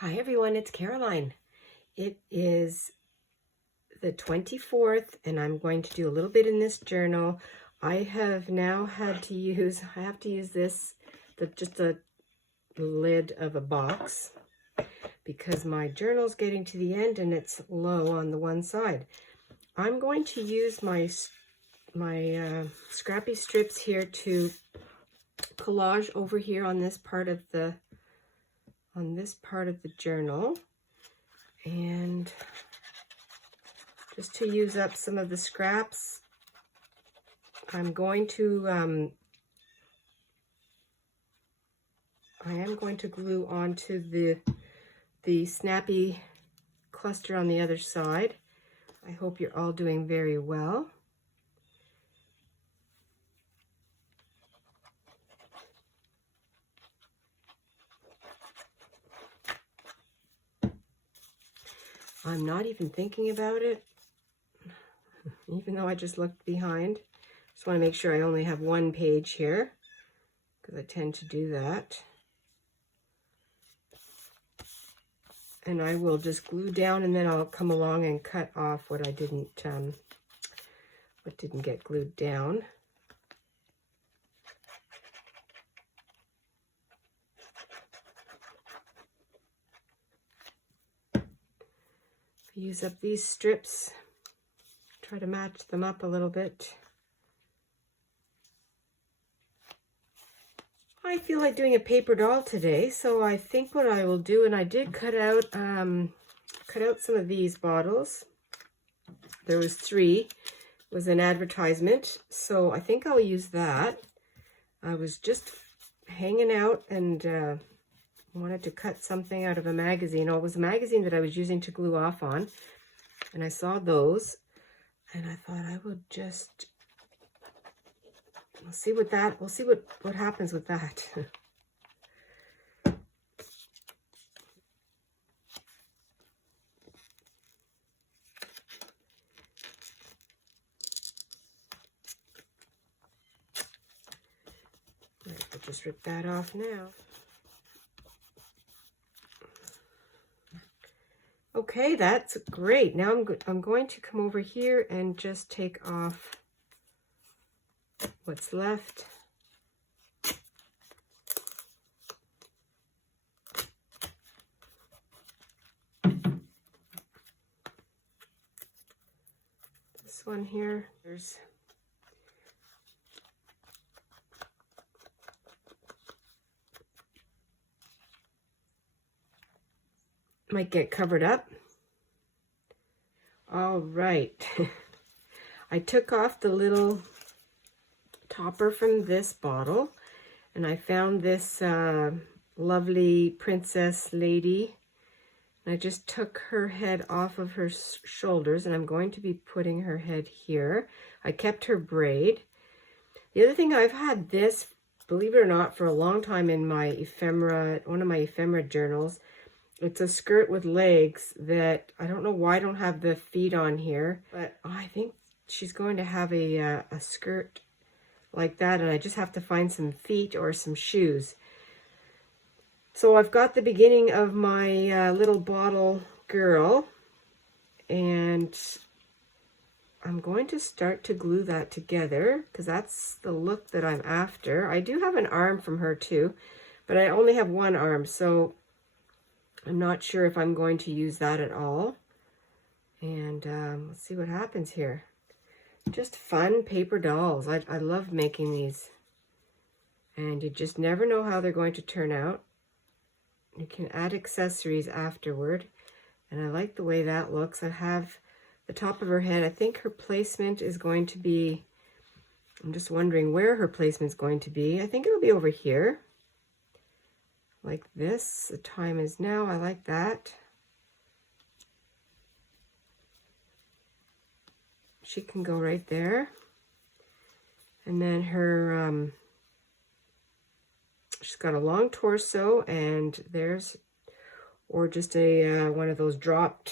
Hi everyone, it's Caroline. It is the 24th and I'm going to do a little bit in this journal. I have now had to use, this, just a lid of a box because my journal's getting to the end and it's low on the one side. I'm going to use my scrappy strips here to collage over here on this part of the journal, and just to use up some of the scraps, I'm going to I am going to glue onto the snappy cluster on the other side. I hope you're all doing very well. I'm not even thinking about it, even though I just looked behind. Just want to make sure I only have one page here, because I tend to do that. And I will just glue down, and then I'll come along and cut off what didn't get glued down. Use up these strips, try to match them up a little bit. I feel like doing a paper doll today, so I think what I will do, and I did cut out some of these bottles. There was 3. It was an advertisement, so I think I'll use that. I was just hanging out and wanted to cut something out of a magazine. Oh, it was a magazine that I was using to glue off on, and I saw those, and I thought I would just, we'll see what happens with that. Right, I'll just rip that off now. Okay, that's great. Now I'm going to come over here and just take off what's left. This one here, might get covered up. All right. I took off the little topper from this bottle, and I found this lovely princess lady. And I just took her head off of her shoulders, and I'm going to be putting her head here. I kept her braid. The other thing, I've had this, believe it or not, for a long time in my ephemera, one of my ephemera journals. It's a skirt with legs that I don't know why I don't have the feet on here, but I think she's going to have a skirt like that, and I just have to find some feet or some shoes. So I've got the beginning of my little bottle girl, and I'm going to start to glue that together because that's the look that I'm after. I do have an arm from her too, but I only have one arm, so I'm not sure if I'm going to use that at all. And let's see what happens here. Just fun paper dolls. I love making these. And you just never know how they're going to turn out. You can add accessories afterward. And I like the way that looks. I have the top of her head. I think her placement is going to be, I'm just wondering where her placement is going to be. I think it'll be over here. Like this. The time is now. I like that. She can go right there. And then her, she's got a long torso, and there's, or just a one of those drop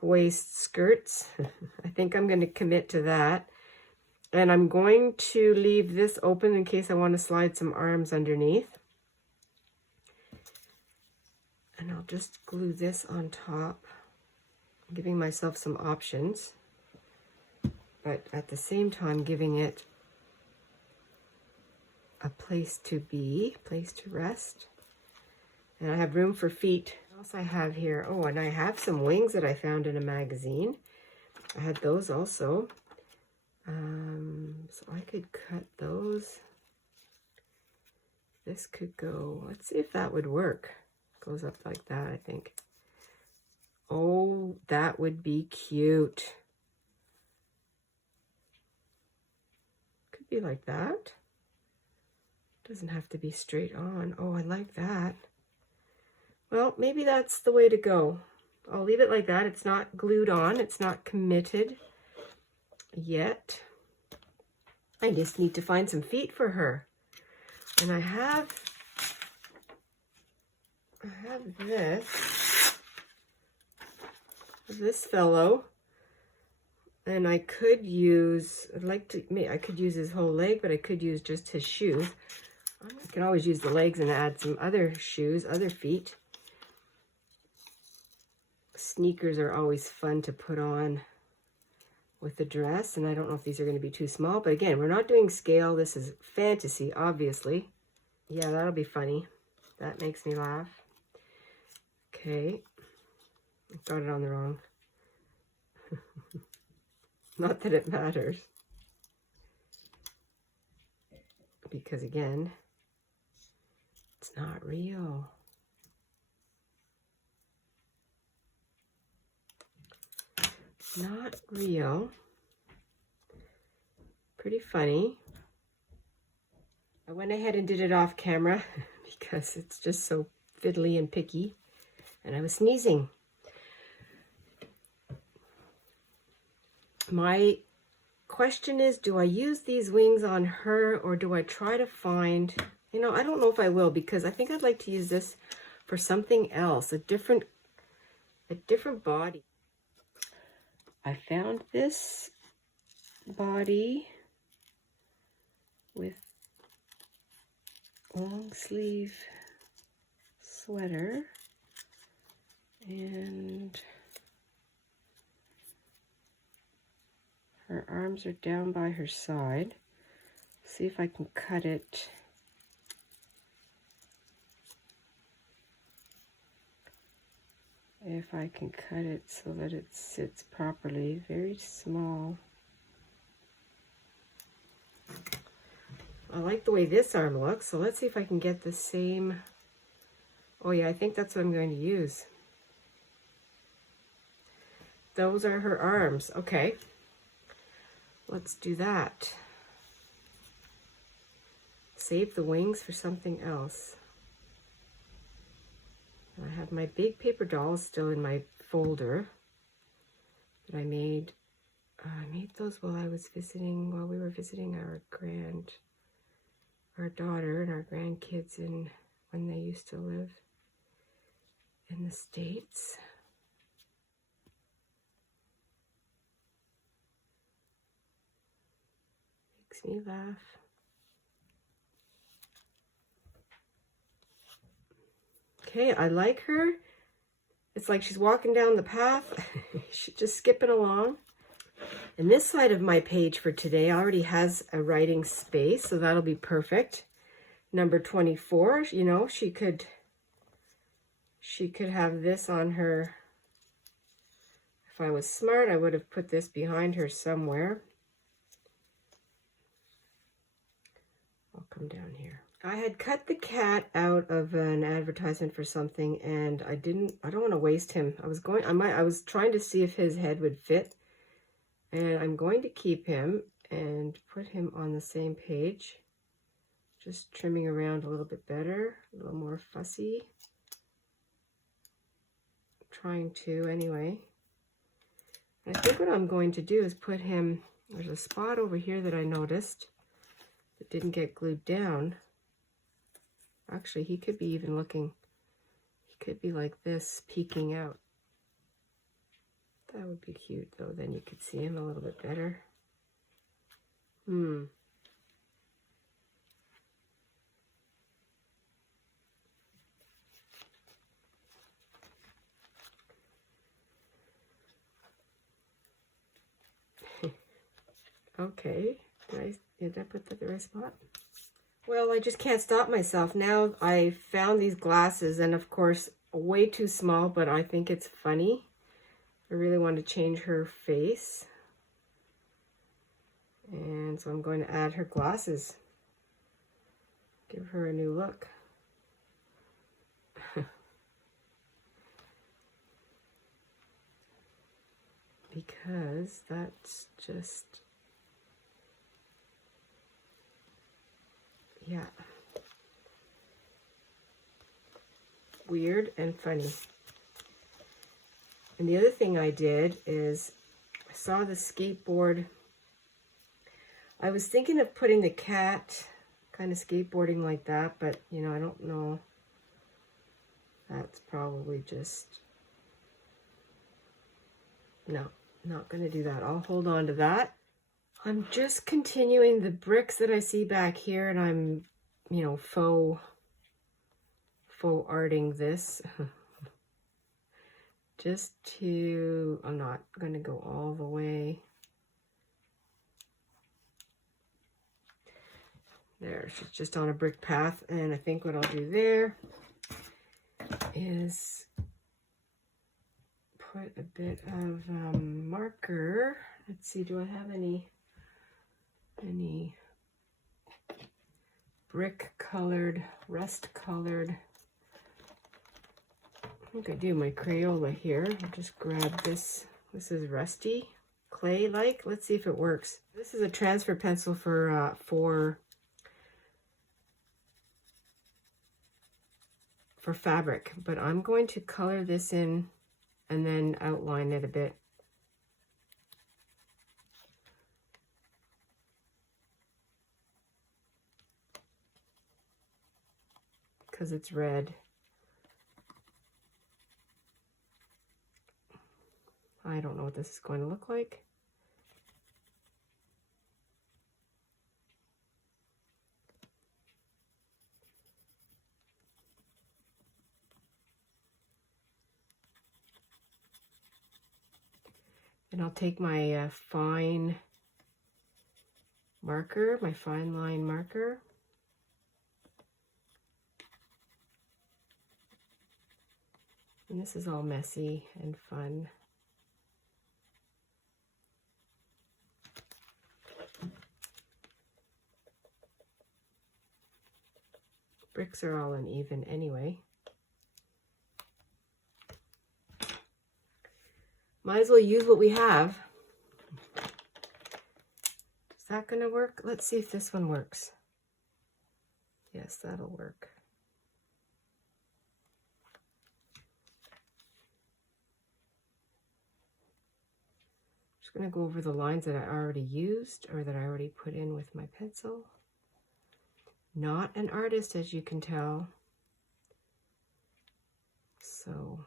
waist skirts. I think I'm going to commit to that. And I'm going to leave this open in case I want to slide some arms underneath. And I'll just glue this on top, giving myself some options, but at the same time giving it a place to be, place to rest. And I have room for feet. What else I have here? Oh, and I have some wings that I found in a magazine. I had those also. So I could cut those. This could go, let's see if that would work. Goes up like that, I think. Oh, that would be cute. Could be like that. Doesn't have to be straight on. Oh, I like that. Well, maybe that's the way to go. I'll leave it like that. It's not glued on. It's not committed yet. I just need to find some feet for her. And I have this fellow, and I could use, I could use his whole leg, but I could use just his shoes. I can always use the legs and add some other shoes, other feet. Sneakers are always fun to put on with the dress, and I don't know if these are going to be too small, but again, we're not doing scale. This is fantasy, obviously. Yeah, that'll be funny. That makes me laugh. Okay, I got it on the wrong. Not that it matters, because again, it's not real. Not real. Pretty funny. I went ahead and did it off camera because it's just so fiddly and picky, and I was sneezing. My question is, do I use these wings on her, or do I try to find, you know, I don't know if I will, because I think I'd like to use this for something else, a different body. I found this body with long sleeve sweater, and her arms are down by her side. See if I can cut it. If I can cut it so that it sits properly. Very small. I like the way this arm looks, so let's see if I can get the same. Oh yeah, I think that's what I'm going to use. Those are her arms. Okay. Let's do that. Save the wings for something else. I have my big paper dolls still in my folder that I made. I made those while we were visiting our daughter and our grandkids when they used to live in the States. Makes me laugh. Okay, I like her. It's like she's walking down the path. She's just skipping along. And this side of my page for today already has a writing space, so that'll be perfect. Number 24, you know, she could have this on her. If I was smart, I would have put this behind her somewhere. I'll come down here. I had cut the cat out of an advertisement for something, and I don't want to waste him. I was trying to see if his head would fit, and I'm going to keep him and put him on the same page. Just trimming around a little bit better, a little more fussy. Trying to anyway. I think what I'm going to do is put him, there's a spot over here that I noticed that didn't get glued down. Actually, he could be even looking, he could be like this, peeking out. That would be cute though, then you could see him a little bit better. Okay, did I put that in the right spot? Well, I just can't stop myself. Now I found these glasses, and of course, way too small, but I think it's funny. I really want to change her face. And so I'm going to add her glasses. Give her a new look. Because that's just, yeah, weird and funny. And the other thing I did is I saw the skateboard. I was thinking of putting the cat kind of skateboarding like that, but you know, I don't know. That's probably just, no, not going to do that. I'll hold on to that. I'm just continuing the bricks that I see back here, and I'm, you know, faux arting this. Just to, I'm not going to go all the way. There, she's just on a brick path, and I think what I'll do there is put a bit of marker. Let's see, do I have any brick colored, rust colored? I think I do. My Crayola here. I'll just grab this. This is rusty clay like. Let's see if it works. This is a transfer pencil for fabric, but I'm going to color this in and then outline it a bit. Because it's red. I don't know what this is going to look like. And I'll take my fine marker, my fine line marker. And this is all messy and fun. Bricks are all uneven anyway. Might as well use what we have. Is that going to work? Let's see if this one works. Yes, that'll work. Just going to go over the lines that I already used or that I already put in with my pencil. Not an artist, as you can tell. So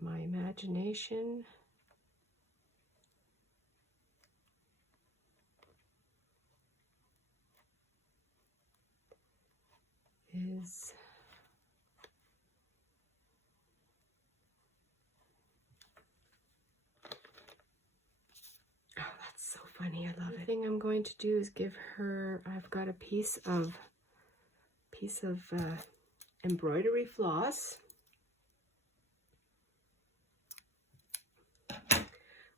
my imagination is so funny. I love it. The thing I'm going to do is give her, I've got a piece of embroidery floss.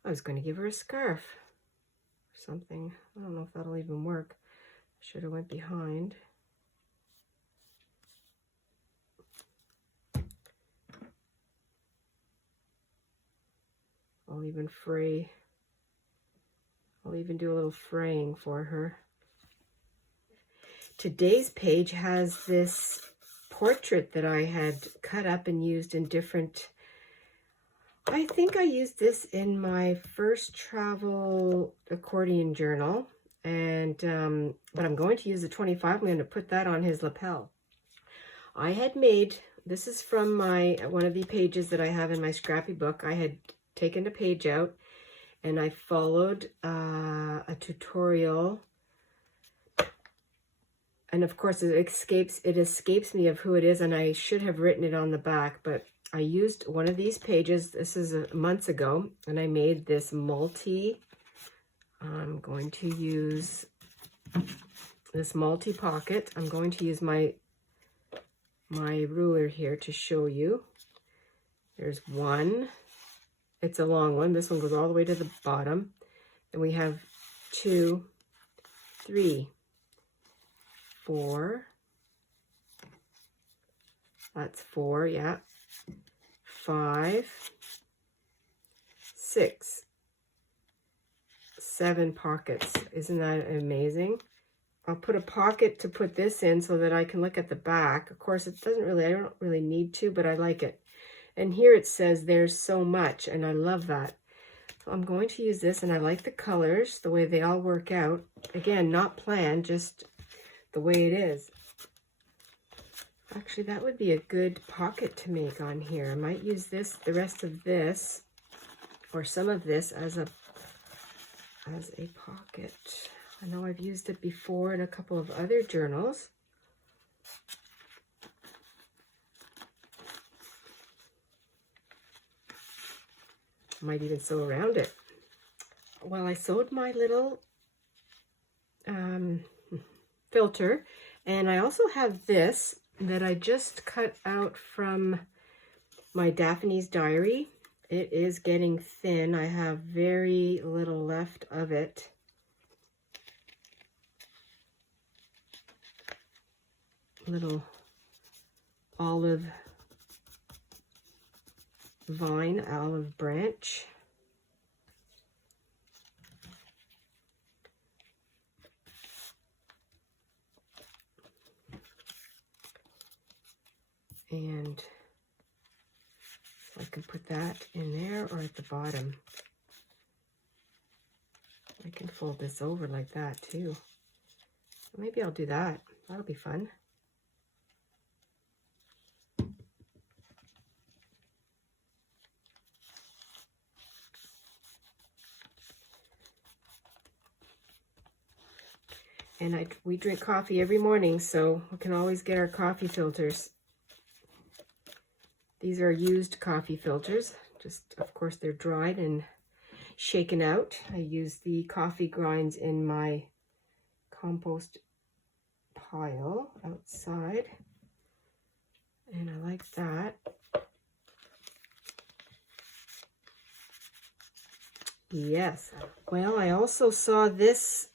I was going to give her a scarf or something. I don't know if that'll even work. I should have went behind. I'll even do a little fraying for her. Today's page has this portrait that I had cut up and used in different, I think I used this in my first travel accordion journal, and but I'm going to use the 25. I'm going to put that on his lapel. I had made, this is from one of the pages that I have in my scrappy book. I had taken a page out and I followed a tutorial, and of course it escapes me of who it is, and I should have written it on the back, but I used one of these pages. This is months ago, and I made this multi. I'm going to use this multi pocket. I'm going to use my ruler here to show you. There's one. It's a long one. This one goes all the way to the bottom. And we have 2, 3, 4. That's 4, yeah. 5, 6, 7 pockets. Isn't that amazing? I'll put a pocket to put this in so that I can look at the back. Of course, it doesn't really, I don't really need to, but I like it. And here it says there's so much, and I love that. So I'm going to use this, and I like the colors, the way they all work out. Again, not planned, just the way it is. Actually, that would be a good pocket to make on here. I might use this, the rest of this, or some of this as a pocket. I know I've used it before in a couple of other journals. Might even sew around it. Well, I sewed my little filter, and I also have this that I just cut out from my Daphne's Diary. It is getting thin. I have very little left of it. Little olive vine, olive branch. And so I can put that in there or at the bottom. I can fold this over like that too. Maybe I'll do that. That'll be fun. And we drink coffee every morning, so we can always get our coffee filters. These are used coffee filters. Just, of course, they're dried and shaken out. I use the coffee grinds in my compost pile outside. And I like that. Yes. Well, I also saw this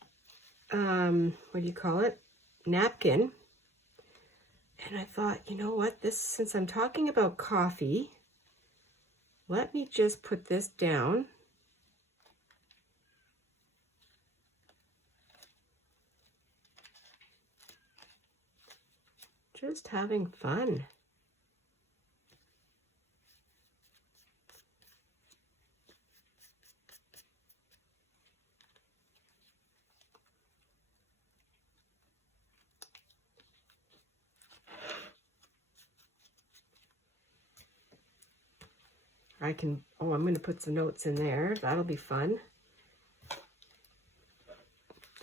what do you call it? Napkin. And I thought, you know what? Since I'm talking about coffee, let me just put this down. Just having fun. I'm going to put some notes in there. That'll be fun.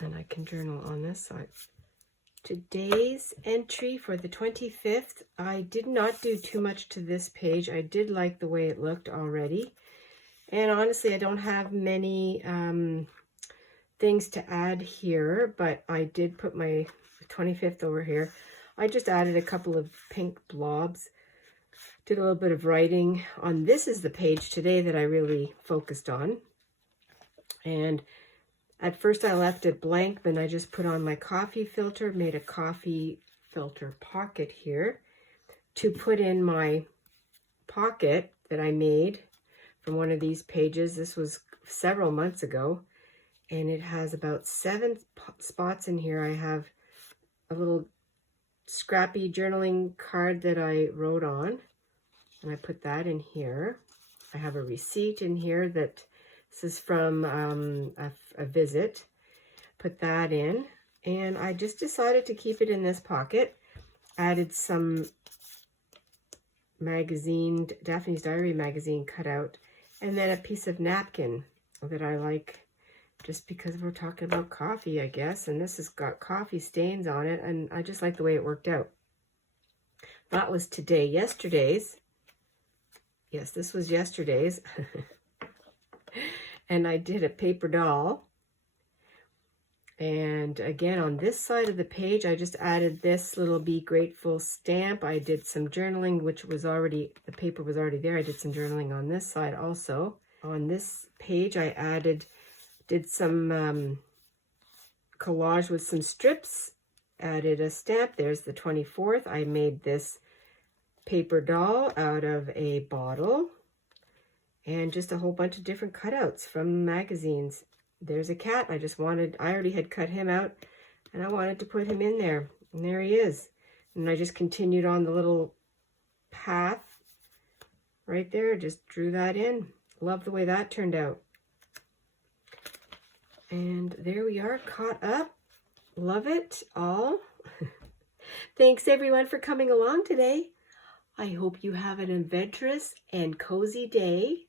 And I can journal on this side. Today's entry for the 25th, I did not do too much to this page. I did like the way it looked already. And honestly, I don't have many things to add here, but I did put my 25th over here. I just added a couple of pink blobs. Did a little bit of writing on this is the page today that I really focused on. And at first I left it blank, then I just put on my coffee filter, made a coffee filter pocket here to put in my pocket that I made from one of these pages. This was several months ago, and it has about 7 spots in here. I have a little scrappy journaling card that I wrote on. And I put that in here. I have a receipt in here that this is from a visit. Put that in. And I just decided to keep it in this pocket. Added some magazine, Daphne's Diary magazine cutout. And then a piece of napkin that I like just because we're talking about coffee, I guess. And this has got coffee stains on it. And I just like the way it worked out. That was today. Yesterday's Yes, this was yesterday's. And I did a paper doll. And again, on this side of the page, I just added this little Be Grateful stamp. I did some journaling, which was already, the paper was already there. I did some journaling on this side also. On this page, I did some collage with some strips, added a stamp. There's the 24th. I made this paper doll out of a bottle and just a whole bunch of different cutouts from magazines. There's a cat. I already had cut him out, and I wanted to put him in there. And there he is. And I just continued on the little path right there. Just drew that in. Love the way that turned out. And there we are, caught up. Love it all. Thanks everyone for coming along today. I hope you have an adventurous and cozy day.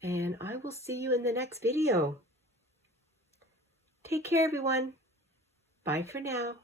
And I will see you in the next video. Take care, everyone. Bye for now.